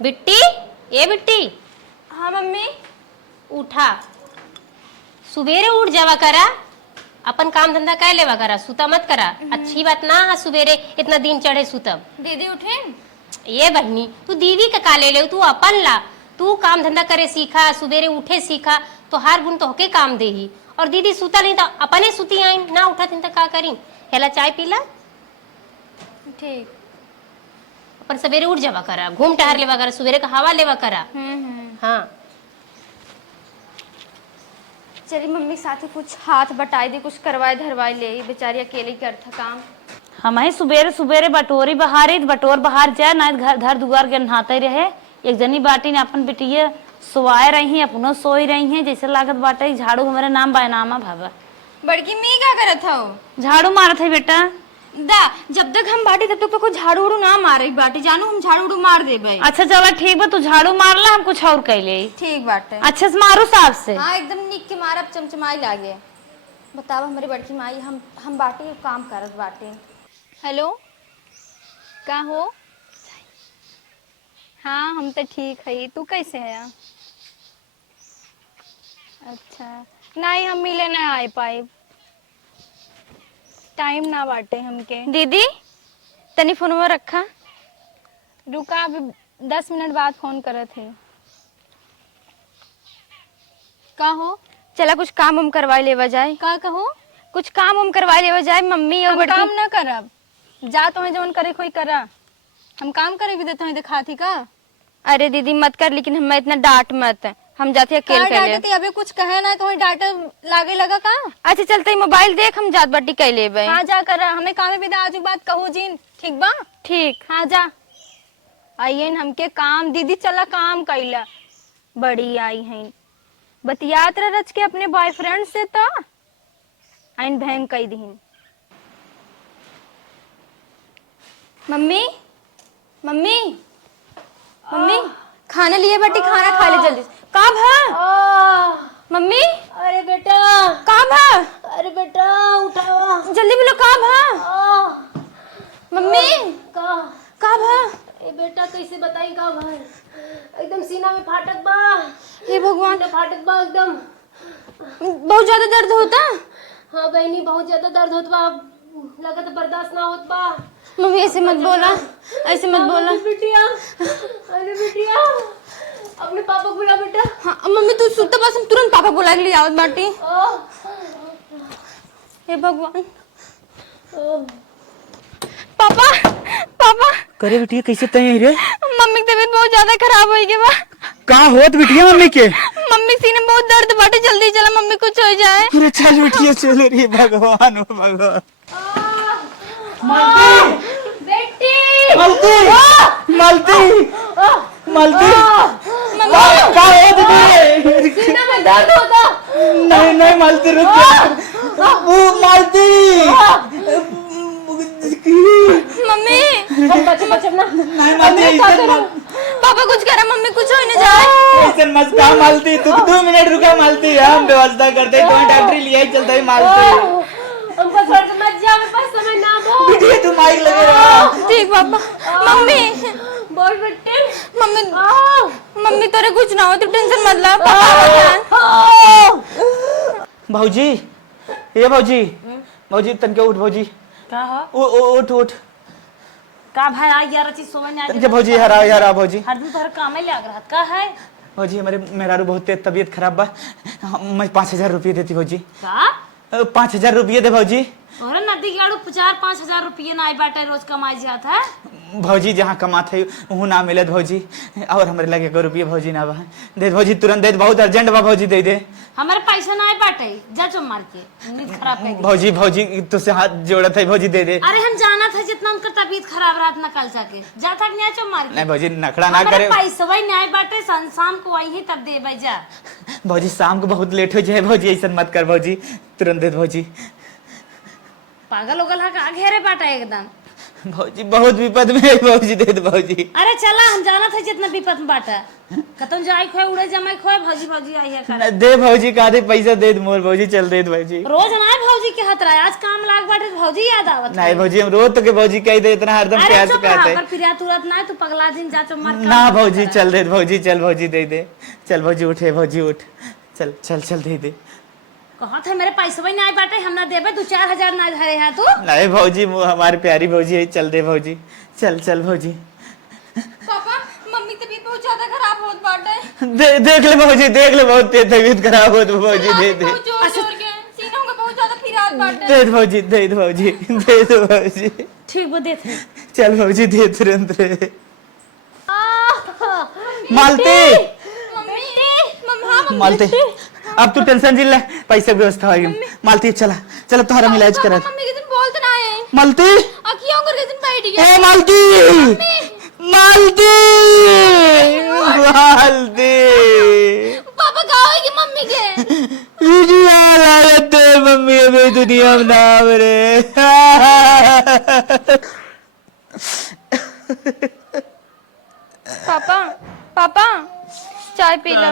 बिट्टी, ए बिट्टी। हाँ मम्मी। उठा, सुबेरे उठ जावा करा, अपन काम धंधा कर लेवा करा, सुता मत करा। अच्छी बात ना है सुबेरे इतना दिन चढ़े सुतब। दीदी उठे? ये बहनी तू दीदी का काले ले, तू अपन ला, तू काम धंधा करे सीखा, सुबेरे उठे सीखा तो हर गुण तो होके काम देही। और दीदी सुता नहीं तो अपने सुती आई ना, उठा थिन तो का करी। हेला चाय पीला। ठीक। अपन सवेरे उठ जावा करा, घूम टहर लेवा करा, सुबेरे का हवा लेवा करा। हाँ चलिए मम्मी साथ ही कुछ हाथ बटाई दे, कुछ करवाए धरवाए ले, बेचारी अकेले ही करता काम। हम ही सुबेरे सुबेरे बटोरी बहारी, बटोर बहार जाए ना, घर घर दुआर के नहाते रहे। एक जनी बाटी ने अपन बिटिया सोआए रही है, अपनो सोई रही है, जैसे लागत बाटे झाड़ू हमारे नाम बायनामा भावा। बड़की मी क्या करत हो? झाड़ू मारत है बेटा। दा जब तक हम बाटी तब तक तो कोई झाड़ू उड़ू ना मारे बाटी, जानू हम झाड़ू उड़ू मार दे भाई। अच्छा चलो ठीक बा, तू झाड़ू मार ला, हम कुछ और कर ले। ठीक बाटे। अच्छे से मारू साफ से। हाँ एकदम निक के मार, अब चमचमाई लागे। बताओ हमारी बड़की माई, हम बाटी काम करत बाटे। हेलो, का हो? हाँ हम तो ठीक है, तू कैसे है? अच्छा नहीं, हम मिले ना आए पाए, टाइम ना बाटे हमके। दीदी तनी फोन में रखा, रुका अभी 10 मिनट बाद फोन करत है। का हो? चला कुछ काम हम करवा लेवा जाए। का कहो? कुछ काम हम करवा लेवा जाए, मम्मी और बड़की। काम ना करब, जा तुम्हें जवन करे कोई करा, हम काम करे भी देते हैं दिखा थी का। अरे दीदी मत कर, लेकिन हमें इतना डांट मत, हम जाते अकेले कर ले। अबे कुछ कहे ना तो डांट लागे लगा का। अच्छा चलते मोबाइल देख, हम जात बाटी कह लेबे। हाँ जा कर, हमें काम में आज बात कहो जीन, ठीक बा? ठीक। हाँ जा आइए हमके काम, दीदी चला काम कैला, बड़ी आई है बतियात रच के अपने बॉयफ्रेंड से तो आइन भैंग कई दीन। मम्मी मम्मी मम्मी खाना लिए बाटी, खाना खा ले जल्दी। का भा मम्मी? अरे बेटा, का भा? अरे बेटा उठावा जल्दी बोलो, का भा? मम्मी का भा? ए बेटा कैसे बताई का भाई, एकदम सीना में फाटक बा। हे भगवान, फाटक बा एकदम, बहुत ज्यादा दर्द होता? हाँ बहनी बहुत ज्यादा दर्द होत बा, लगत बर्दाश्त ना होत बा। मम्मी ऐसे मत बोला, ऐसे मत बोला। बिटिया, अरे बिटिया अपने पापा बुला बेटा। हाँ मम्मी तू सुता बस, हम तुरंत पापा बुला के लिए आवत बाटी। हे भगवान, पापा पापा। करे बिटिया कैसे तय रे? मम्मी की तबीयत बहुत ज्यादा खराब हो गई बा। कहाँ होत बिटिया मम्मी के? मम्मी सीने बहुत दर्द बाटे, जल्दी चला मम्मी कुछ हो जाए। अरे चल बिटिया चल रे, भगवान हो भगवान। बेटी मलती मलती मलती का हो दीदी? सीना में दर्द होता। नहीं नहीं मलती रुक जा, वो मलती। मम्मी बचना नहीं मलती ऐसे मत, पापा कुछ करा, मम्मी कुछ हो न जाए। ऐसे मत का मलती, तू 2 मिनट रुका मलती, हम व्यवस्था करते हैं, तुम्हें डॉक्टरी लिया ही चलता है मलती। हमको छोड़ के मत जा, मेरे पास समय ना हो। बिटिया तू माइक लगे रहा। ठीक पापा। मम्मी बोल बेटे। मम्मी मम्मी तेरे कुछ ना हो, तू टेंशन मत ला। भौजी ये भौजी, भौजी तनके उठ भौजी। का हो? उठ उठ का भाई आ यार चीज समझ नहीं आ तनके भौजी, हरा भौजी। हर दिन तोहर काम ही लग रहा का है? भौजी हमारे मेहरारू बहुत तेज तबीयत खराब बा, मैं 5000 रुपये देती भौजी। का 5000 रुपये दे भौजी। और नदी गाड़ू 4-5 हजार रुपये ना बाटे रोज कमाई जाता है। भौजी जहाँ कमाते है वहाँ ना मिलत भौजी, और हमारे लगे 1 रुपये भौजी ना बा, दे भौजी तुरंत दे, बहुत अर्जेंट बा भौजी, दे दे। हमारे पैसा ना बाटे, जा चो मार के नींद खराब कर दी। भौजी भौजी तुझसे हाथ जोड़त है भौजी, दे दे। अरे हम जाना था जितना उनका तबीयत खराब रहा ना कल जाके जाता नहीं चो मार के। नहीं भौजी नखड़ा ना करे। पैसा वही न्याय बाटे, शाम को वही तब दे भाई जा। भौजी शाम को बहुत लेट हो जाए भौजी, ऐसा मत कर भौजी, तुरंत दे भौजी। पागल उगल है का घेरे बाटा एकदम। भौजी बहुत विपद में है भौजी, दे दे भौजी। अरे चला हम जाना था जितना विपत में बाटा कतन जाई खोए उड़े जमाई खोए भौजी भौजी आई है कर। दे भौजी का दे पैसा दे दे मोर भौजी, चल दे भौजी। रोज ना भौजी के हाथ रहा आज काम लाग बाटे तो भौजी याद आवत नहीं भौजी हम रोज तो के भौजी कह दे, इतना हरदम अरे प्यार से चुप कहते रहा हैं। पर फिर तुरंत ना तू पगला दिन जा चो मर ना भौजी चल दे भौजी, चल भौजी दे दे, चल भौजी उठे भौजी उठ, चल चल चल दे दे। कहा था मेरे पैसे भी नहीं बाटे हम ना देबे 2-4 हजार ना धरे है तू। नहीं भौजी हमारी प्यारी भौजी है, चल दे भौजी, चल चल भौजी। पापा मम्मी तबीयत बहुत ज्यादा खराब होत बाटे। देख ले भौजी, देख ले बहुत तेज तबीयत खराब हो तो भौजी दे दे। बहुत जोर जोर के सीनों में बहुत ज्यादा फिरात बाटे। दे दे भौजी, दे दे भौजी, दे दे भौजी। ठीक वो देते चल भौजी दे तुरंत रे। मालती मम्मी मालती अब तू टेंशन जिल ले, पैसे की व्यवस्था होगी। मालती चला चला तुम्हारा इलाज करा। मम्मी के दिन बोलते ना है मालती अखियों कर के दिन बैठ गया। ए मालती मालती मालती पापा कहा है कि मम्मी के वीडियो लागत है मम्मी अबे दुनिया में नाम रे। पापा पापा चाय पी ला,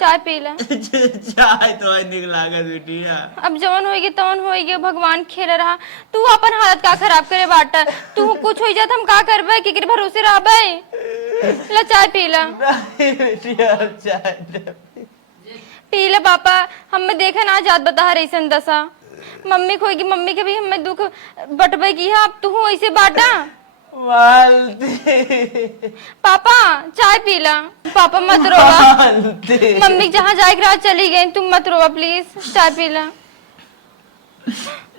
चाय पी ला। चाय तो निक लागत बिटिया। अब जवन होएगी तवन होएगी, भगवान खेल रहा। तू अपन हालत का खराब करे बाटा, तू कुछ हो जात हम का करबे, केकरे भरोसे रहबे। ला चाय पी ला। बिटिया चाय पी ले पापा, हमें देखे ना जात बता रही दशा। मम्मी खोएगी, मम्मी के भी हमें दुख बटबे की है, अब तू ऐसे बाटा। मालती पापा चाय पी ला। पापा मत रोवा, मम्मी जहाँ जाए रात चली गई, तुम मत रोवा प्लीज, चाय पी ला।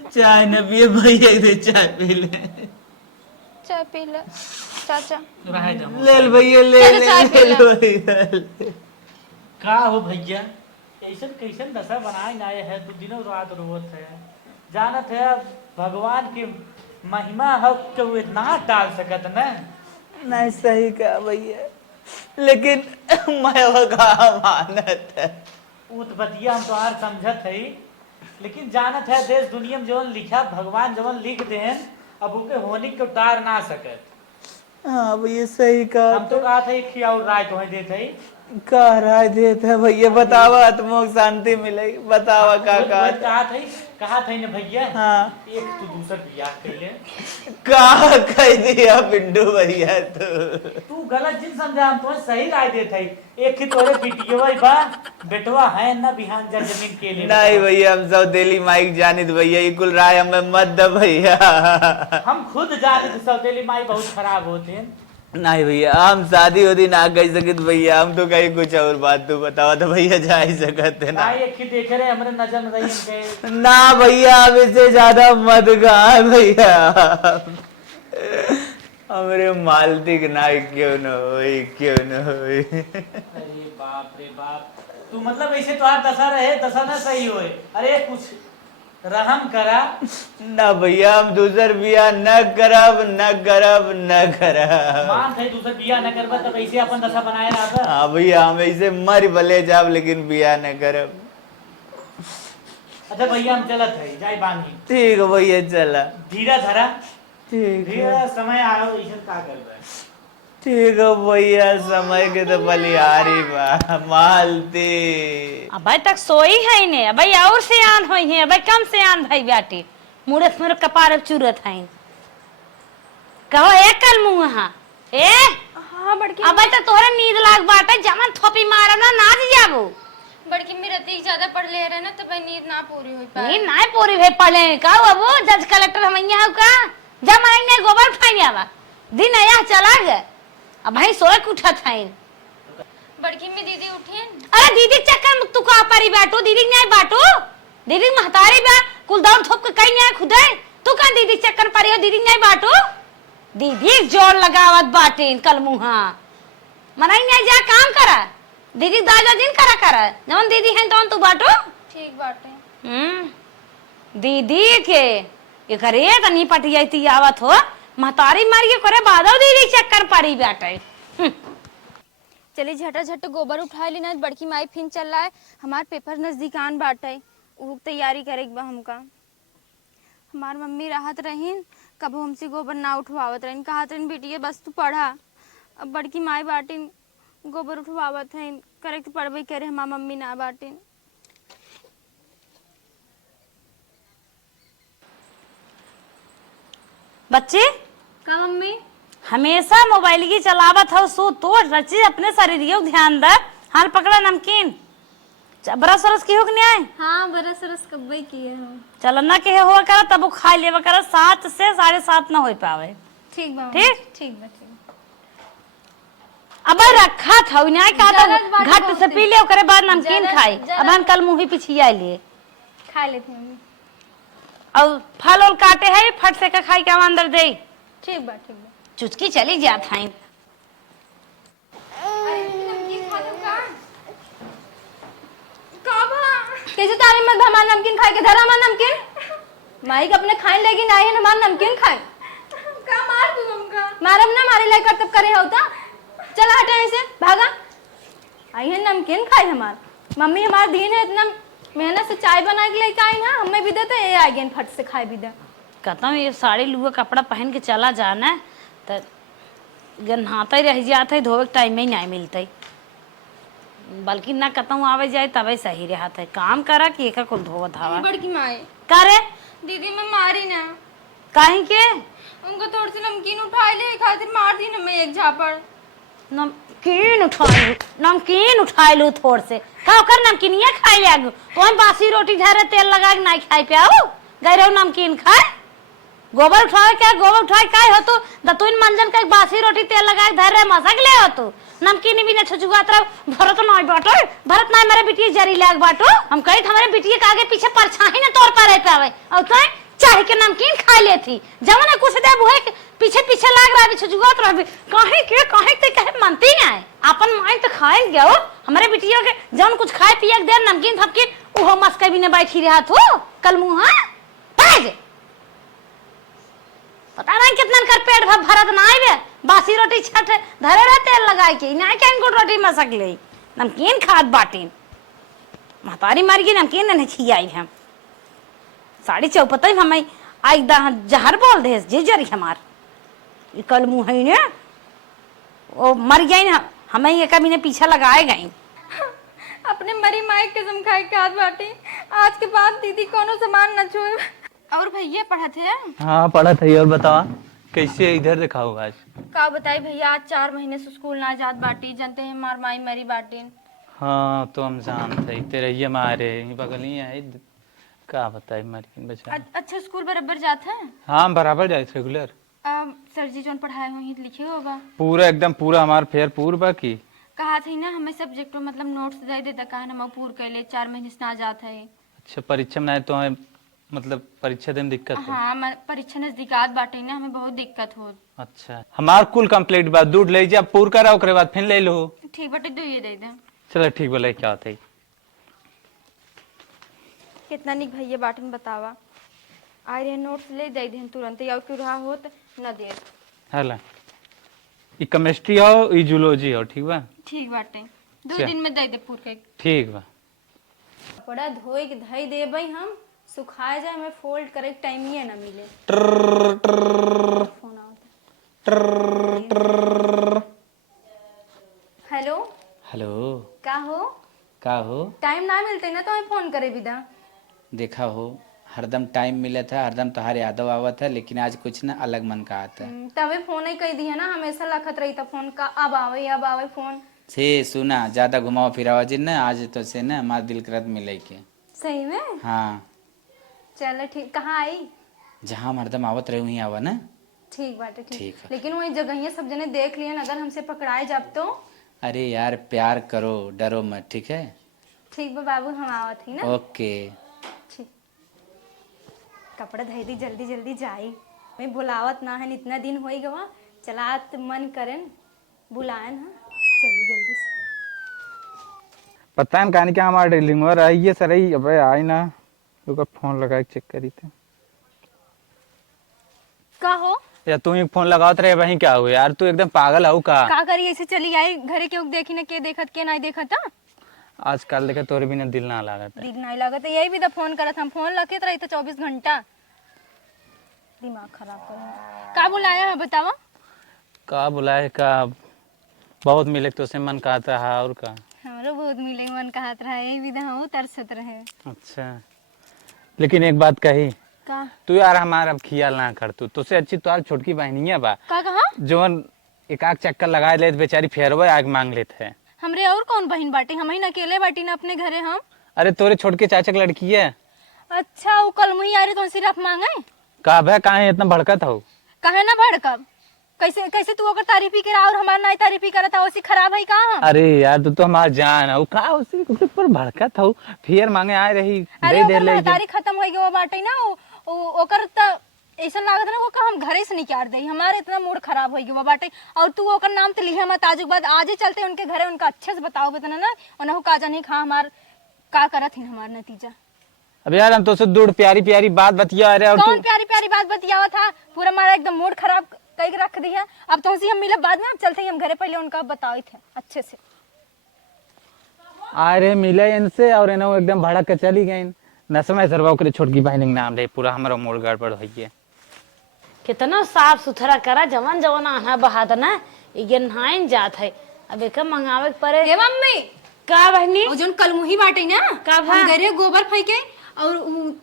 चाय न पिए भैया दे, चाय पी ले। चाय पी ला चाचा। ले ले भैया ले चाचा, ले, चाय ले पी ला। ले भैया। का हो भैया कैसन कैसन दशा बनाए नाये है, तू दिनों रात रोवत है। जानत है भगवान की महिमा हो तो इतना डाल सकत न। नहीं सही कहा भैया, लेकिन मैं वो कहा मानत है। वो तो बतिया हम तो समझत है, लेकिन जानत है देश दुनिया में जवन लिखा भगवान जवन लिख देन अब उनके होने को टार ना सकत। हाँ भैया सही कहा। हम तो कहा था खिया और राय तो देते ही कह राय देता है भैया, बतावा आत्मा को शांति मिलेगी, बतावा का कहा था न भैया। हाँ एक तू दूसर बियाह कैले कहा कह दिया पिंडू भैया। तू गलत जिन समझा, हम तो सही राय देते ही। एक ही तोरे बिटिया बा बेटवा है ना बिहान जा जमीन के लिए। नहीं भैया हम सब दिल्ली माइक जानित भैया, ये कुल राय हमें मत दे भैया। हम खुद जाने सौतेली माई बहुत खराब होते हैं। नहीं भैया हम शादी होती ना कह सकत भैया, हम तो कहीं कुछ और बात तू बतावा तो भैया जा ही सकते ना। एक ही देखे रहे हमारे नजर में रही इनके। ना भैया अब इससे ज्यादा मत कहा भैया, हमारे मालती के ना क्यों न होई, क्यों न होई। अरे बाप रे बाप, तू मतलब ऐसे तो दशा रहे दशा ना सही होए। अरे कुछ रहम करा ना भैया हम दूसर बिया न करब न करब न करब। मान थे दूसर बिया न करबा तब ऐसे अपन दशा बनाए रहा। हाँ भैया हम ऐसे मर भले जाब लेकिन बिया न करब। अच्छा भैया हम चलत है जाई बानी। ठीक है भैया चला। धीरा धरा ठीक है धीरा समय आयो ऐसे का करबे। ठीक है भैया, समय के तो बलिहारी बा मालती। अबे तक सोई है ने, अबे और से आन होई है, अबे कम से आन भाई बेटी मुड़त मुड़ कपार चुरत है। कहो एक कल मुंह ए हाँ बड़की। अबे तो तोहरे नींद लाग बाटे, जमन थोपी मारब ना नाच जाबो। बड़की मेरा ती ज्यादा पढ़ ले रहे ना, तब नींद ना पूरी हुई पाए। नींद ना पूरी भई पड़े का अब जज कलेक्टर हमैया हउ का जमाने गोबर फाइयावा दिन आया चला गए। अब भाई सोए के उठत है। बड़की में दीदी उठी। अरे दीदी चक्कर में तू का पारी बाटो, दीदी नहीं बाटो, दीदी महतारी बा कुल दौड़ थोप के कहीं नहीं खुदे। तू का दीदी चक्कर पारी हो, दीदी नहीं बाटो। दीदी जोर लगावत बाटे कल मुहा मनाई नहीं जा काम करा, दीदी दादा दिन करा जवन दीदी है तवन तू बाटो। ठीक बाटे। दीदी के ये करे त नहीं पटियाती आवत हो, महतारी मारिए करे बादो दीदी चक्कर पारी बाटे। चलिए झटा झट गोबर उठा ली ना, बड़की माई फिन चल रहा है। हमार पेपर नजदीक आन बाटे, उ तैयारी करे बा हमका। हमार मम्मी राहत रहीन कबो हमसे गोबर ना उठवावत रहन, कहत रहन बेटिया बस तू पढ़ा। अब बड़की माई बाटिन गोबर उठवावत है, करे तो पढ़बे करे, हमार मम्मी ना बाटिन। बच्चे का मम्मी? हमेशा मोबाइल की चलावत हो, सो तो रची अपने शरीर ध्यान दे। हाल पकड़ा नमकीन, बरस वरस की हो कि नहीं आए? हाँ बरस रस कब्बे किए हम। चल ना के हुआ कर तब वो खा लेवा कर, 7 से 7:30 ना हो पावे। ठीक बा ठीक ठीक बा ठीक। अब रखा था नहीं का तो घट से पी ले, ओकरे बाद नमकीन खाई। अब हम कल मुंह पिछिया लिए खा लेते मम्मी। और फल और काटे है, फट से का खाई के अंदर दे। ठीक बा ठीक बा। चुचकी चली जात है। कैसे तारी मत हमारा नमकीन खाए के धरा हमारा नमकीन। माई के अपने खाए लेगी ना, है हमारा नमकीन खाए। का मार तू हमका? मारब ना, मारे लायक करतब करे होता। चला हटा ऐसे भागा। आई है नमकीन खाए हमार। मम्मी हमार दीन है इतना मेहनत से चाय बना के लेके आई ना, हमें भी देते ये आ गए फट से खाए भी दे। कहता हूँ ये साड़ी लुआ कपड़ा पहन के चला जाना तो गन्हाते रह जाते, धोवे के टाइम में ही नहीं मिलते। बल्कि ना कहता हूँ आवे जाए तबे सही रहता है। काम करा कि एक कुल धोवत हवा बड़की माई करे दीदी मैं मारी ना, कहीं के उनको थोड़ी सी नमकीन उठा ले खातिर मार दी ना मैं एक झापड़। नमकीन उठा लो थोड़ से का कर नमकीनिया खाई ले आगू तो बासी रोटी धरे तेल लगा के नहीं खाई पे आओ गए रहो नमकीन खाए। गोबर उठाए क्या, गोबर उठाए काय हो तो दतुन मंजन का बासी रोटी तेल लगा के धरे मसक ले हो तो नमकीन भी न छुचुगात रहो। भरत नहीं बाटो, भरत नहीं मेरे बिटिया जरी लाग बाटो। हम कही हमारे बिटिया के आगे पीछे परछाई न तोड़ पा रहे पावे और तो चाहे के नमकीन खा लेती जवन कुछ दे बुहे पीछे पीछे लाग रहा छुचुगात रह काहे ते कहे मानती नहीं अपन माई तो खाए गयो। हमारे बिटिया के जवन कुछ खाए पिए दे नमकीन फमकीन ओहो मस्के भी न बैठी रहा तो कल मुंह पाए पता नहीं कितना कर पेट भरत ना आवे बासी रोटी छठ धरे रहे तेल लगाए के नहीं के इनको रोटी मसक ले नमकीन खाद बाटी महतारी मर गई नमकीन नहीं छियाई हम साड़ी चौपत हमें आई जहर बोल दे जे जरी हमार कल मुँह है ने वो मर गई ना हमें ये कभी ने पीछे लगाए गई। अपने मरी माई कसम खाए के हाथ बाटी, आज के बाद दीदी कोनो सामान न छुए। और भैया पढ़ा थे? हाँ पढ़ा था। और बतावा कैसे इधर दिखाओ आज? का बताई भैया, आज 4 महीने से स्कूल ना जात बाटी, जानते हैं मार माई मरी बाटी। हाँ तो हम जानते तेरे ये मारे बगल ही है का बताई मरी बचा। अच्छा स्कूल बराबर जाते हैं? हाँ बराबर जाए रेगुलर। सर जी जो पढ़ाए हुए हैं लिखे होगा पूरा एकदम पूरा हमार फेयर पूर बाकी कहा थी ना हमें सब्जेक्टों मतलब नोट्स दे देता कहा ना पूर कर ले 4 महीने से ना जाता है। अच्छा परीक्षा में तो हमें मतलब परीक्षा देने दिक्कत है? हाँ परीक्षा नजदीकात बाटे ना हमें बहुत दिक्कत हो। अच्छा हमार कुल कंप्लीट बात दूध ले जा पूर करा ओकरे बाद फिर ले लो। ठीक बटे दो ये दे दे। चलो ठीक बोला क्या होता है। कितना निक भैया बाटन बतावा आ रहे नोट्स ले दे दे तुरंत या क्यों रहा हो तो न दे। हाला ई केमिस्ट्री हो ई जूलॉजी हो ठीक बा? ठीक बाटे 2 दिन में दे दे पूर के। ठीक बा। कपड़ा धोए के धई दे भाई हम सुखाए जाए मैं फोल्ड करे के टाइम ही ना मिले। फोन हेलो हेलो का हो टाइम ना मिलते ना तो मैं फोन करे विदा। देखा हो हरदम टाइम मिला था हरदम तुम्हारे यादव आवत है लेकिन आज कुछ ना अलग मन का आता है। तबे फोन ही कह दिया ना हमेशा लखत रही था फोन का अब आवे फोन से सुना ज्यादा घुमाओ फिराओ जिन ना आज तो से ना हमारा दिल करत मिले के। सही में? हाँ चलो ठीक। कहाँ आई? जहाँ हम हरदम आवत रहे वहीं आवा ना। ठीक बात है ठीक है। लेकिन वही जगह सब जने देख लिए अगर हमसे पकड़ाए जब तो। अरे यार प्यार करो डरो मत ठीक है। ठीक बा बाबू हम आवत ही ना। ओके ठीक। कपड़ा धई दी जल्दी जल्दी जाई मैं बुलावत ना है इतना दिन हो ही गवा चलात मन करें बुलायन हाँ जल्दी जल्दी से। पता है कहानी क्या हमारा ड्रिलिंग और आई है सर अब आई ना तो फोन लगा के चेक करी थे। का हो या तू ही फोन लगावत रहे वहीं क्या हुआ यार तू एकदम पागल हो का करी ऐसे चली आई घरे के देखी ना के देखत के नहीं देखत था। आजकल देखे तोरे बिना दिल ना लागत है। दिल नहीं लागत यही भी तो फोन करत हम फोन लगे रही तो 24 घंटा दिमाग खराब करूंगा। का बुलाया है बतावा? का बुलाए का, बहुत मिले तो से मन कहता है और का। हमरो बहुत मिले मन कहत रहे, यही विधा हूँ तरसत रहे। अच्छा, लेकिन एक बात कही, का तू यार हमारा अब ख्याल ना कर, तू तुझसे अच्छी तो छोटकी बहनिया बा का कहा? जोन एक आग चक्कर लगा ले बेचारी फेरवे आग मांग लेते है। हमरे और कौन बहन बाटे? हम ही अकेले बाटी ना अपने घरे हम। अरे तोरे छोटके चाचा की लड़की है। अच्छा वो कल मुही आ रही तो सिर्फ मांगे का भै काहे इतना भड़कत हो? कहे ना भड़कब, कैसे कैसे तू अगर तारीफी करा और हमार ना तारीफी करता उसी खराब है का हम? अरे यार तू तो हमार जान है, का उसी पर भड़कत हो, फिर मांगे आए रही अरे दे ले तारीख खत्म हो गई वो बाटे ना ओकर त ऐसा लागत ना वो हम घरे से निकाल दे, हमारे इतना मूड खराब हो गया बाटे। और तू ओकर नाम तो लिहे मत आज के बाद, आज ही चलते उनके घरे, उनका अच्छे से बताओ बेतना ना उन्हें का जानी खा हमार का करत है हमार नतीजा। अब यार हम तो से दूर प्यारी प्यारी बात बतिया रहे और कौन प्यारी प्यारी बात बतियावा था? पूरा हमारा एकदम मूड खराब कई रख दी है। अब तो हम मिले बाद में, अब चलते ही हम घरे, पहले उनका बताओ थे अच्छे से। आ रहे मिले इनसे और इन्हें एकदम भड़क के चली गई न समय सरवा के छोटकी बहन के नाम ले, पूरा हमारा मूड गड़बड़ हो गया। कितना साफ सुथरा करा, जवन जवन आना बहाद ना ये नहाइन जात है। अब एक मंगावे के पड़े। ए मम्मी, का बहनी? वो जोन कलमुही बाटे ना, का भा? हम गरे गोबर फेंके और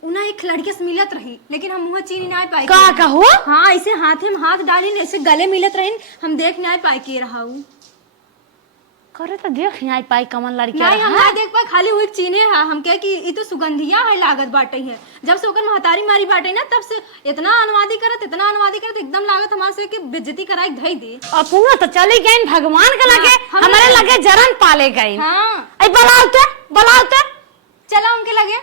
उना एक लड़के से मिलत रही, लेकिन हम मुंह चीनी ना पाए। का कहो? हाँ, ऐसे हाथे में हाथ डाली ऐसे गले मिलत रही, हम देख ना पाए के रहा करे तो देख यहाँ पाई कमन लड़की नहीं, हम ना देख पाए, खाली हुई चीने है। हम कहे कि ये तो सुगंधिया है लागत बाटे है। जब से ओकर महतारी मारी बाटे ना, तब से इतना अनुवादी करत एकदम लागत हमारे से कि बेइज्जती कराई धई दे। और पूरा तो चली गई भगवान के लगे, हमारे लगे जरन पाले गई। हाँ, आई बलाते चला उनके लगे,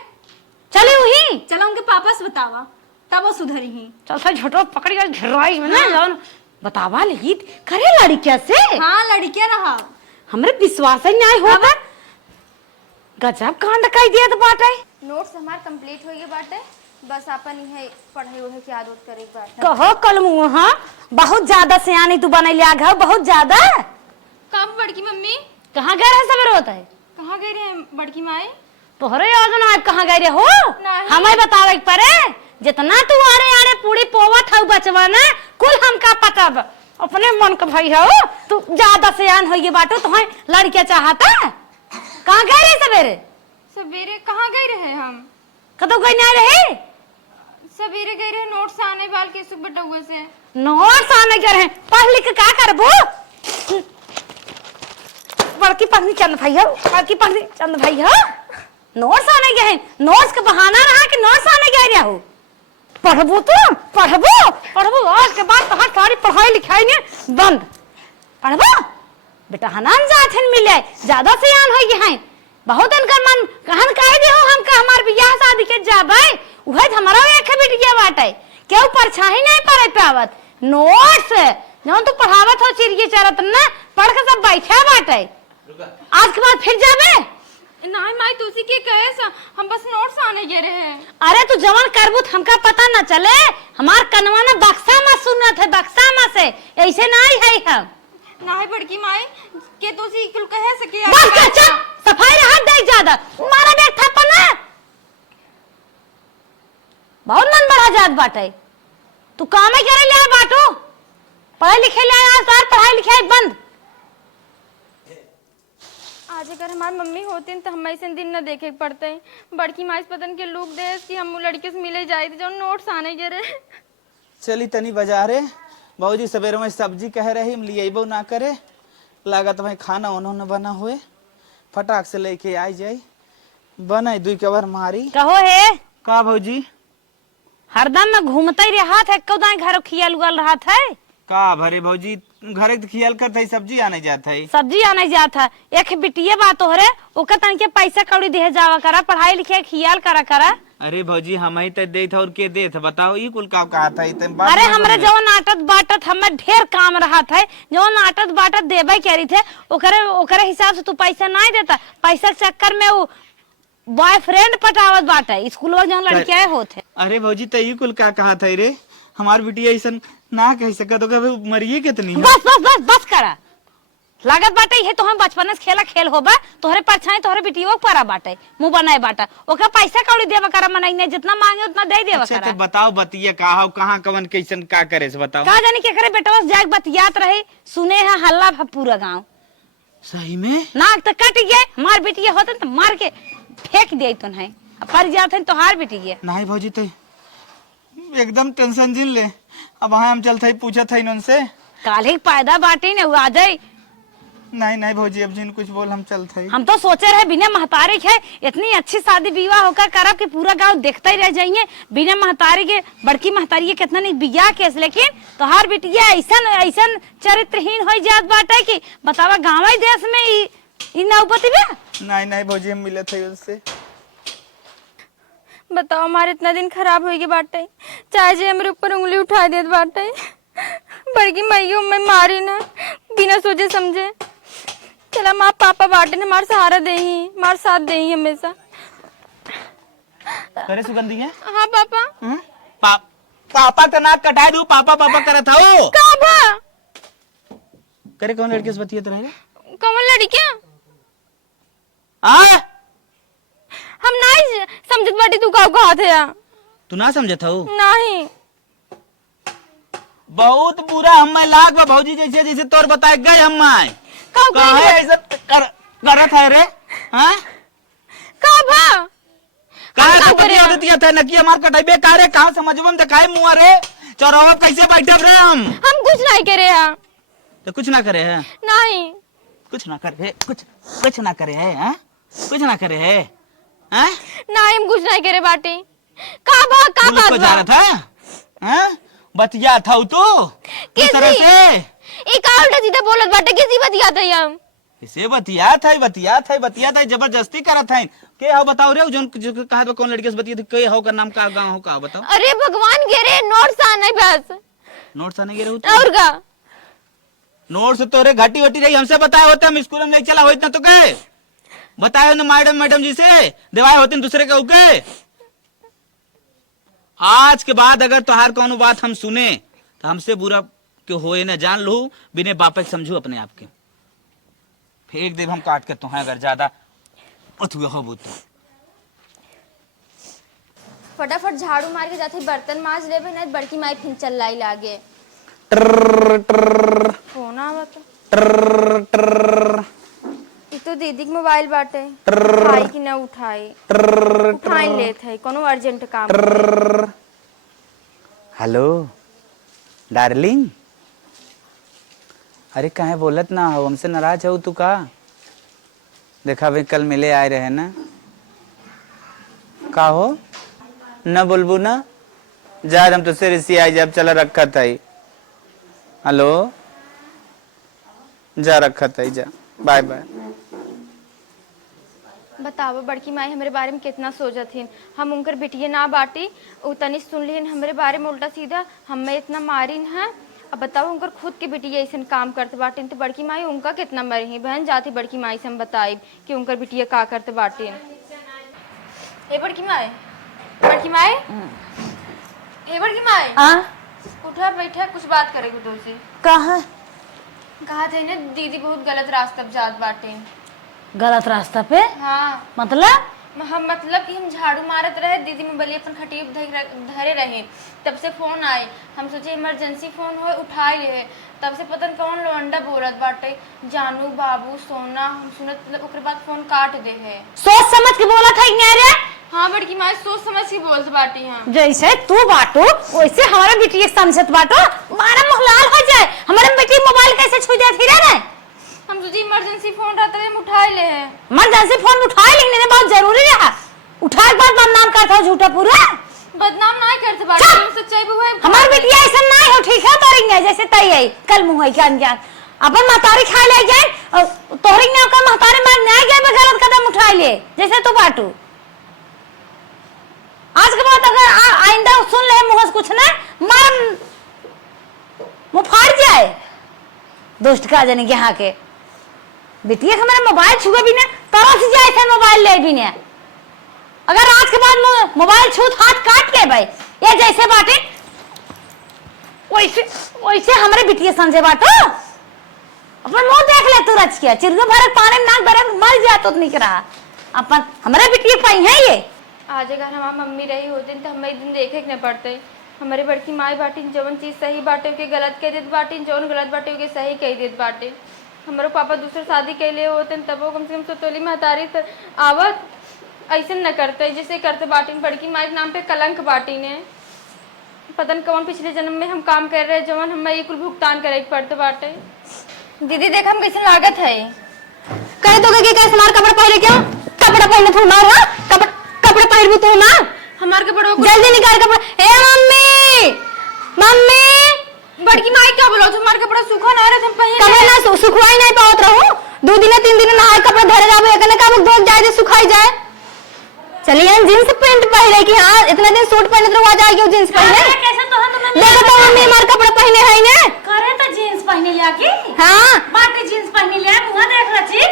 चली हुई, चला उनके पापा से बतावा, तब वो सुधरी ही। चल सा झटो पकड़ के घेराई में ना जौन बतावा ली करे लड़किया से। हाँ, लड़किया रहा, हमरे विश्वास ही नहीं होता। गजब कांड कई दिया तो बाटे। नोट्स हमार कंप्लीट हो गए बाटे, बस अपन है पढ़े उहे की आदत करे बाटे। कहो कलमू, हाँ बहुत ज्यादा सियानी तू बने लिया घर, बहुत ज्यादा। कब बड़की मम्मी कहाँ गए रहे सवेरे होता है? कहाँ गए रहे बड़की माई? तोहरे याद ना कहाँ गए रहे हो? नहीं। हमें बतावे के परे, जितना तू आड़े आड़े पूरी पोवत हऊ बचवा ना, कुल हमका पता बा। अपने मन का भाई हो तू, ज्यादा सियान हो गई बाटो, तुम्हें लड़किया चाहता। कहाँ गए रहे सवेरे? सवेरे कहाँ गए रहे हम? कदों गई नहीं रहे? सवेरे गए रहे नोट्स आने वाल के सुबह बटुआ से। नोट्स आने गए रहे, पढ़ लिख के का करबो? बड़की पत्नी चंद भाई हो, बड़की पत्नी चंद भाई हो, नोट्स आने गए हैं। नोट्स का बहाना रहा कि नोट्स आने गए रहे हो। पढ़बो तो पढ़बो, आज के बाद तहां सारी पढ़ाई लिखाई ने बंद। पढ़बो बेटा, हनान जात हन मिले, ज्यादा सियान हो गए हैं। बहुत अनकर मन कहन कह दे हो हमका हमार बियाह शादी के जाबे, उहे हमारा एक बिटिया बाटे, केहू परछाई नहीं पड़े पावत। नोट्स जौन तू पढ़ावत हो चिड़िए चरत ना, पढ़ के सब बैठे बाटे। आज के बाद फिर जाबे? नहीं माई, तुसी के कहे सा, हम बस नोट्स आने गए रहे। अरे तू जवन करबू हमका पता न चले, हमार कनवा में बक्सा में सुनत है, बक्सा में से ऐसे नहीं है हम। नहीं बड़की माई के तुसी कुल कहे सके। बस कर चुप, सफाई रहा दे ज्यादा, मारा देख थप्पड़ ना। बहुत मन बढ़ा जात बाटे, तू काम ही करे ले बाटू, पढ़ाई लिखे ले आज तार पढ़ाई लिखाई बंद। आज अगर हमारी मम्मी होती तो हम ऐसे दिन न देखे पड़ते। बड़की माई पतन के लोग दे कि हम लड़के से मिले जाए थे जो नोट्स आने गिरे। चली तनी बाजारे, बाबूजी सवेरे में सब्जी कह रही हम लिए अबो ना करे, लागत भाई खाना उन्होंने बना हुए, फटाक से लेके आई जाई, बना दुई कवर मारी। कहो है का भौजी? हरदम में घूमते ही रहा था, कौदा घर खियाल उगल रहा था। का भरे भौजी घरे तो खियाल करते है, सब्जी आने जाता है। सब्जी आने जाता है, एक बिटिया बात हो रे, ओका तन के पैसा कौड़ी दे जावा करा, पढ़ाई लिखाई खियाल करा। अरे भौजी हम ही तो देत और के देत बताओ, ई कुल का कहा था? अरे हमरे जो नाटक बाटत हमें ढेर काम रहा था, जो नाटक बाटत देबे करी थे, ओकरे हिसाब से तू पैसा नहीं देता। पैसा के चक्कर में वो बॉयफ्रेंड पटावत बाटे, स्कूल में जो लड़कियां होते। अरे भौजी तो ई कुल का कहा था रे, हमार बिटिया ऐसा ना कह सकत, मरिए कितनी है। बस करा, लागत बाटे ये तो हम बचपन से खेला खेल होबा तोहरे परछाई तोहरे बिटियो परा बाटे मुंह बनाए बाटा ओका पैसा कौड़ी देवा करा मनाई ने जितना मांगे उतना दे देवा अच्छा करा तो बताओ बतिया कहा कहाँ कवन कैसन का करे से बताओ। का जाने के करे बेटवा जाग बतियात रहे सुने है हल्ला पूरा गांव सही में नाक तो कट गए मार बिटिया होते तो मार के फेंक दे तो नहीं पर जाते तो हार बिटिया नहीं भौजी तो एकदम टेंशन जिन ले। अब वहाँ हम चलते पूछा था इनसे काले पैदा बाटे ने आ जाए। नहीं नहीं भौजी अब जिन कुछ बोल हम चलते हम तो सोचे रहे बिना महतारी के इतनी अच्छी शादी विवाह होकर करब कि पूरा गांव देखते ही रह जाइए बिना महतारी के बड़की महतारी कितना नहीं बिया केस लेकिन तो हर बिटिया ऐसा ऐसा चरित्रहीन हो जात बाटे कि बतावा गाँव देश में ई नौबती बा। नहीं नहीं भौजी हम मिले थे उससे। बताओ हमारे इतना दिन खराब हो गए बाटे चाहे जे हमरे ऊपर उंगली उठा देत बाटे बड़की मैयो मैं मारी ना बिना सोचे समझे। चला माँ पापा बाटे ने हमारा सहारा दे ही हमारा साथ दे ही हमेशा। करे सुगंधी है हाँ पापा। पापा का नाक कटाए दू पापा पापा करे था वो कहाँ बा करे कौन लड़के से बतियत रहेगा कौन लड़कियां आ हम नहीं समझत बाटी तू का कहा थे तू ना समझे था नहीं बहुत बुरा हम लाग बा भौजी जैसे जैसे तोर बताए गए हम कहे ऐसा करत है रे हां का भा काहे तो बतिया देतिया था नकिया मार कटाइबे कारे कहां समझबम त काहे मुआ रे चौराहा कैसे बैठब रे हम कुछ नहीं करे हैं तो कुछ ना करे है नहीं कुछ ना करे कुछ ना करे है हां कुछ ना करे है हैं नहीं हम कुछ नहीं करे बाटी का भा का बात जा रहा था हैं बतिया था तू किस तरह से एक उल्टा सीधा बोलत बाटे किसी बतिया था हम इसे बतिया था जबरदस्ती करा था के हाउ बताओ रे जोन कहा तो कौन लड़के से बतिया थी के हाउ का नाम का गांव हो का बताओ। अरे भगवान गिरे नोट्स आने बस नोट्स आने गिरे और का नोट्स तोरे घाटी वटी रही हमसे बताया होते हम स्कूल में नहीं चला हो इतना तो के बताए ना मैडम जी से दिवाए होते दूसरे के उके। आज के बाद अगर तोहार कौन बात हम सुने तो हमसे बुरा क्यों होए ना जान लो बिने बापे समझू अपने आप के फेंक दे हम काट के तो है अगर ज्यादा अथुआ हो तो फटाफट झाड़ू मार के जाते बर्तन माज लेबे नहीं बड़की माई फिर चल्लाई लागे फोन आवत तो दीदी के मोबाइल बाटे उठाई कि ना उठाई उठाई लेत है कोनो अर्जेंट काम। हेलो डार्लिंग अरे काहे बोलत ना हो हमसे नाराज हो तू का देखा भाई कल मिले आए रहे ना का हो न बोलबू ना जा हम तुझसे रिसी आई जब चला रखा था हेलो जा रखा था जा बाय बाय। बताओ बड़की माई हमारे बारे में कितना सोचत थी हम उनकर बिटिया ना बाटी उतनी सुन ली हमारे बारे में उल्टा सीधा हमें इतना मारिन है। अब बताओ उनकर खुद के बिटिया ऐसा काम करते बाटे तो बड़की माई उनका कितना मरी बहन जाती बड़की माई से हम बताई कि उनकर बिटिया का करते बाटे। ए बड़की माई बड़की माई ए बड़की माई उठा बैठा कुछ बात करेगी तुमसे। कहा थे ना दीदी बहुत गलत रास्ता पे जात बाटे। गलत रास्ता पे हाँ मतलब हम मतलब कि हम झाड़ू मारत रहे दीदी मोबाइल अपन खटिए धरे रहे तब से फोन आए हम सोचे इमरजेंसी फोन हो उठा ले तब से पता कौन लोंडा बोलत बाटे जानू बाबू सोना हम सुनत मतलब ओकरे बाद फोन काट दे है। सोच समझ के बोला था क्या रे। हाँ बड़की माँ सोच समझ के बोलत बाटी हम जैसे तू बाटो वैसे हमारा बेटी समझत बाटो मारा मोहलाल हो जाए हमारे बेटी मोबाइल कैसे छू जाती रे। हम तुझे इमरजेंसी फोन रहता है हम उठा ले है इमरजेंसी फोन उठाए लेने बहुत जरूरी रहा उठाए बाद बदनाम करता हो झूठा पूरा बदनाम नहीं करते बाटी सच्चाई भी है हमारी बेटिया ऐसा नहीं हो ठीक है तोरिंगे जैसे तई है कल मुंह है ज्ञान ज्ञान अपन महतारी खा ले जाए तोरिंगे का महतारी मार नहीं गए गलत कदम उठा ले जैसे तू बाटू आज के बाद अगर आइंदा सुन ले मुंह से कुछ ना मार मुंह फाड़ जाए दोस्त का जाने के यहाँ के बेटिया का मेरा मोबाइल छुए भी ना तरह से जाए थे मोबाइल ले भी ना अगर आज के बाद मोबाइल छूत हाथ काट के भाई ये जैसे बाटे वैसे वैसे हमारे बिटिया समझे बाटो अपन मुंह देख ले तू रच के चिरगो भर पानी में नाक भरे मर जा तो निक रहा अपन हमारे बिटिया पाई है ये आज अगर हमारी मम्मी रही होती तो हमें दिन देखे के न पड़ते। हमारे बड़की माई बाटी जवन चीज सही बाटे के गलत कह देत बाटी, जवन गलत बाटे के सही कह देत बाटे। हमारे पापा दूसरे शादी कैले होते तब वो कम से कम सतोली में हतारी आवत ऐसे न करते जैसे करते बाटी। बड़की माई के नाम पे कलंक बाटी ने पता न कौन पिछले जन्म में हम काम कर रहे जवन हमें ये कुल भुगतान करे पड़ते बाटे। दीदी देख हम कैसे लागत है कह दोगे कि कैसे मार कपड़ा पहले क्यों कपड़ा पहने तुम मार कपड़ा पहन तू ना हमारे कपड़ों को जल्दी निकाल कपड़ा। ए मम्मी मम्मी बड़की माई क्या बोलो तुम्हारे कपड़ा सूखा ना रहे तुम पहले कपड़ा ना सुखवाई नहीं पावत रहूं 2 दिन 3 दिन ना कपड़ा धरे जाबे एकने का धो जाए जे सुखाई जाए। चलिए जींस पैंट पहले कि हां इतना दिन सूट पहने तो आ जाएगी जींस पहने कैसे तो हम देखो तो मम्मी हमार कपड़ा पहने है ने करे तो जींस पहने लिया की हां बाटे जींस पहने लिया मुंह देख रची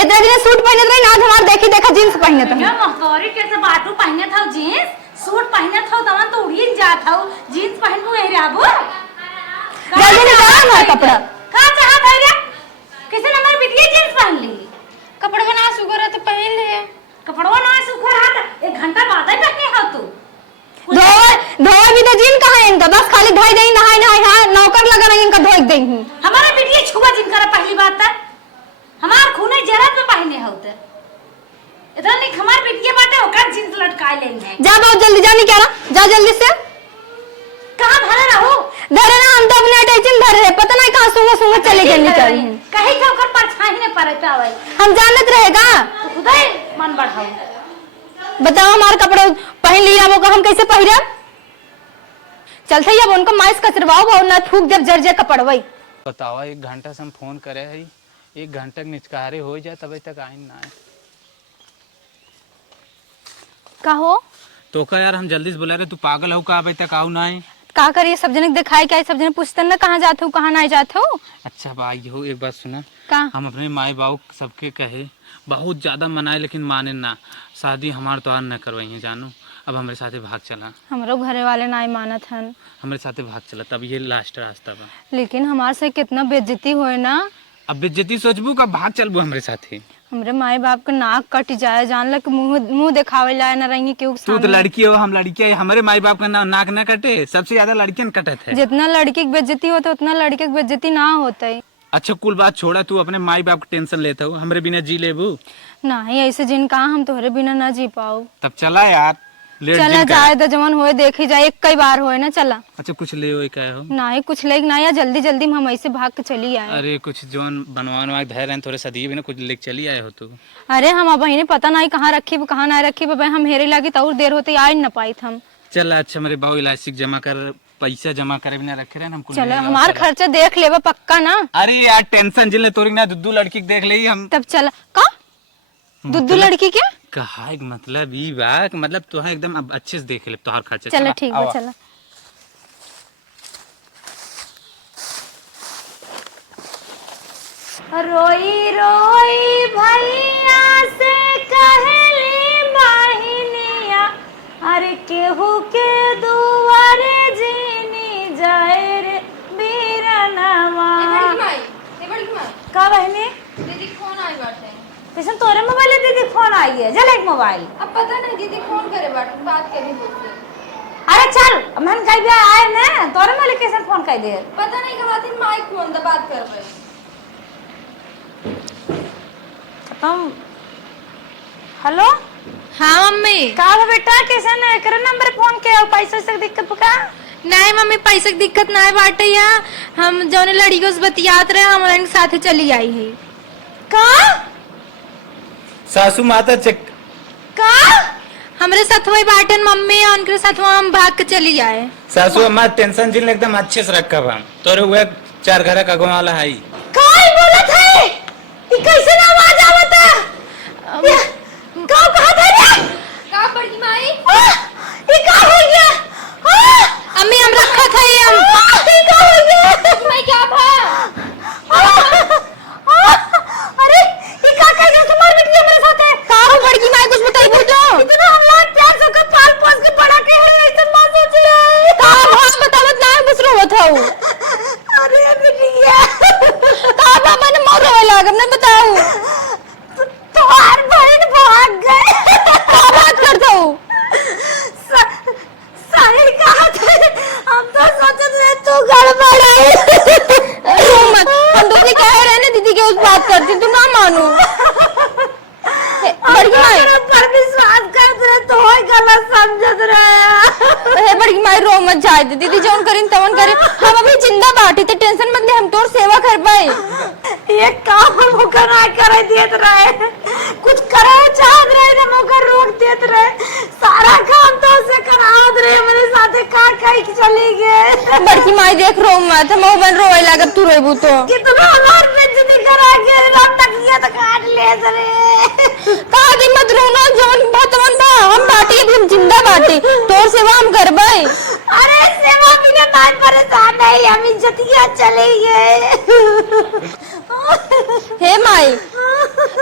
इतना दिन सूट पहने रही ना हमार देखी देखा जींस पहने तो क्या महकौरी कैसे बाटू पहने था जींस सूट पहने था तवन तो उड़ी जात था जींस पहन को ए रहबो जल्दी निकाल हमार कपड़ा का चाह भैया किसी ने हमारी बिटिया जींस पहन ली कपड़ा ना सूखा रहा तो पहन ले कपड़वा ना सूखा रहा था 1 घंटा बाद ही पहने हो तू धोए भी तो जीन कहां है इनका बस खाली धोई देई नहाई हां नौकर लगा रही इनका धोई देई हमारा बिटिया छुआ जिन करा पहली बात था हमार खूने जरत में पहने होते इधर नहीं हमार बिटिया बाटे ओकर जींस लटकाए लेंगे जा बहुत जल्दी जा निकाला जा जल्दी से कहां धरे रहो धरे ना हम तो अपने अटैचिंग धरे पता नहीं कहां सूंगा चले गए निकल कहीं के ओकर परछाई ने पड़े पे आवे हम जानत रहेगा तो खुदाई मन बढ़ाओ बताओ हमार कपड़ा पहन लिया वो हम कैसे पहिरब चलते अब उनको माइस कचरवाओ और ना थूक जब जर्जे कपड़वई बताओ 1 घंटा से हम फोन करे है 1 घंटा निचकारे हो जाए तब तक आइन ना आए कहो तो का यार हम जल्दी से बुला रहे तू पागल हो का अभी तक आओ ना आए का करिए सब जने दिखाई क्या सब जने पूछते ना कहाँ जाते हो कहाँ नहीं जाते हो। अच्छा भाई हो एक बात सुना का हम अपने माई बाबू सबके कहे बहुत ज्यादा मनाए लेकिन माने ना शादी हमार तो न करवाई है जानू अब हमारे साथे भाग चला हमारो घरे वाले नहीं मानत हन हमारे साथे भाग चला तब ये लास्ट रास्ता बा लेकिन हमारे से कितना बेइज्जती होए ना अब बेइज्जती सोचबू का भाग चलबू हमारे साथे हमरे माई बाप का नाक कट जाए जान लग मुंह दिखावे लाए ना रहेंगे क्यों तू तो लड़की हो हम लड़की है हमारे माई बाप का नाक न कटे सबसे ज्यादा लड़कियन कटत है जितना लड़की की बेइज्जती होता उतना लड़के की बेइज्जती ना होता है। अच्छा कुल बात छोड़ा तू अपने माई बाप का टेंशन लेता हो हमारे बिना जी लेबू नहीं ऐसे जिन कहा हम तोहरे बिना ना जी पाओ तब चला यार चला जाए तो जवन होए देखी जाए एक कई बार होए ना चला अच्छा कुछ ले हो क्या हो नहीं कुछ लेक ना या जल्दी जल्दी हम ऐसे भाग के चली आए। अरे कुछ जोन बनवान धैर हैं थोड़े सदी भी ना कुछ लेके चली आए हो तू अरे हम अब इन्हें पता नहीं कहाँ रखी कहाँ नहीं रखी बाबा हम हेरे लगी तो और देर होती आ ही न पाई हम। चल अच्छा मेरे बाबू इलास्टिक जमा कर पैसा जमा करे बिना रखे रहे हमको चलो हमार खर्चा देख लेबा पक्का ना। अरे यार टेंशन जिले तोरी ना दुद्दू लड़की देख ले हम तब चला का दुद्दू लड़की क्या कहा मतलब ई बा मतलब तो एकदम अब अच्छे से देख ले तोहार खर्चा चला ठीक है चला रोई रोई भैया से कहली बहिनिया अरे केहू के दुआरे जीनी जाए रे बीरनवा का बहनी दीदी फोन आई बाटे किसन तोरे मोबाइल दीदी फोन आई है जल एक मोबाइल अब पता नहीं दीदी फोन करे बात करनी होती अरे चल मन कहीं भी आए ना तोरे मोबाइल किसन फोन कर दे पता नहीं कहा थी माइक फोन द बात कर रहे तुम हेलो हाँ मम्मी का बेटा किसन कर नंबर फोन के और पैसे से दिक्कत का नहीं मम्मी पैसे की दिक्कत ना बाटे या हम जौन लड़ी को बतियात रहे हमारे साथे चली आई है का सासू माता चेक का हमरे साथ वही बाटन मम्मी और उनके साथ हम भाग के चली आए। सासू अम्मा टेंशन जिन एकदम अच्छे से रखा हम तोरे हुए 4 घर का वाला है काय बोलत है ई कैसे आवाज आवत है का कहा था रे का बड़ी माई ई का हो गया अम्मी हम रखा था ये हम ई का हो गया मैं क्या भा अरे ई का कर रहे तुम्हारी बेटी मेरे साथ है का हो बड़ी माई कुछ बताई बोलो इतना हम लाड प्यार से कर पाल पोस के बड़ा के है ऐसे मां सोच रहे का भाग बतावत ना बस रोवत हूं अरे बेटिया गलत समझत रहे। हे बड़ी माई रो मत जाए दे दीदी, जौन करिन तवन करे, हम अभी जिंदा बाटी ते टेंशन मत ले, हम तोर सेवा कर पाए। ये काम हम ओकर ना करे देत रहे, कुछ करे चाहत रहे ना ओकर रोक देत रहे, सारा काम तो से करावत रहे, मेरे साथे का कई चली गए। बड़की माई देख रो मत, हम बन रोए लागत तू रोइबू तो कितना हमार बेइज्जती करा के राम तकिया तो काट ले रे। का दी मत रोना, जौन भतवन बा हम बाटी, अभी हम जिंदा बाटी, तोर सेवा हम करबै। अरे सेवा बिना मान परेशान नहीं, हम इज्जतिया चले गए। हे माई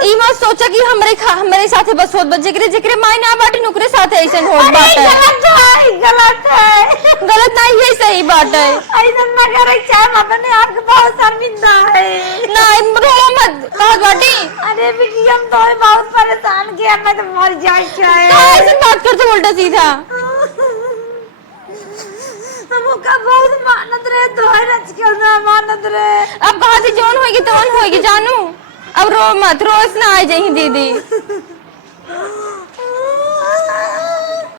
ई मत सोचा कि हमरे साथे बस होत बच्चे के जिक्र माई ना बाटी नुकरे साथे ऐसे होत बात है। गलत नहीं है, सही बात है। ऐसा ना करे, चाहे अपने आप के बहुत शर्मिंदा है ना, रो मत कह बाटी। अरे बिटी हम तो बहुत परेशान किया, मैं तो मर जाए चाहे। ऐसे बात करते उल्टा सीधा, हमका बहुत मानत रहे, तो है रच के ना मानत रहे। अब कहां से जौन होगी तवन होगी जानू, अब रो मत, रोज ना आ जाई दीदी।